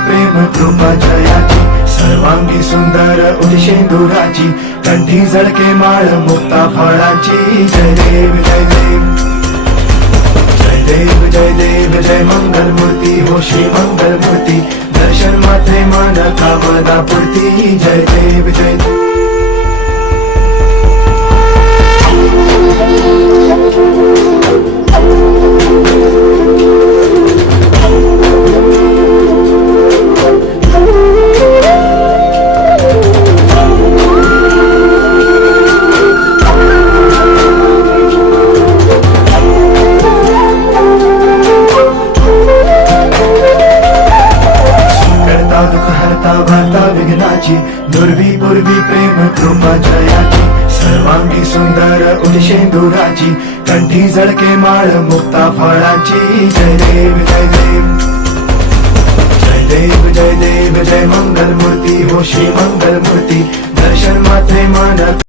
प्रेम कृपा जयाची, सर्वांगी सुंदर उदिशेंदुराची, कंठी झळके माळ मुक्ता फळाची. जय देव जय देव जय देव जय देव जय मंगल मूर्ती हो श्री मंगल मूर्ती, दर्शन मात्रे मन कामना पूर्ती. जय देव जय देव. दुःख हरता वार्ता विघ्नाची, दुर्वी पूर्वी प्रेम कृपा जयाची, सर्वांगी सुंदर उदिशेंदुराची, कंठी झळके माळ मुक्ता फळाची. जय देव जय देव जय देव जय देव जय मंगल मूर्ती हो श्री मंगल मूर्ती, दर्शन मात्रे मन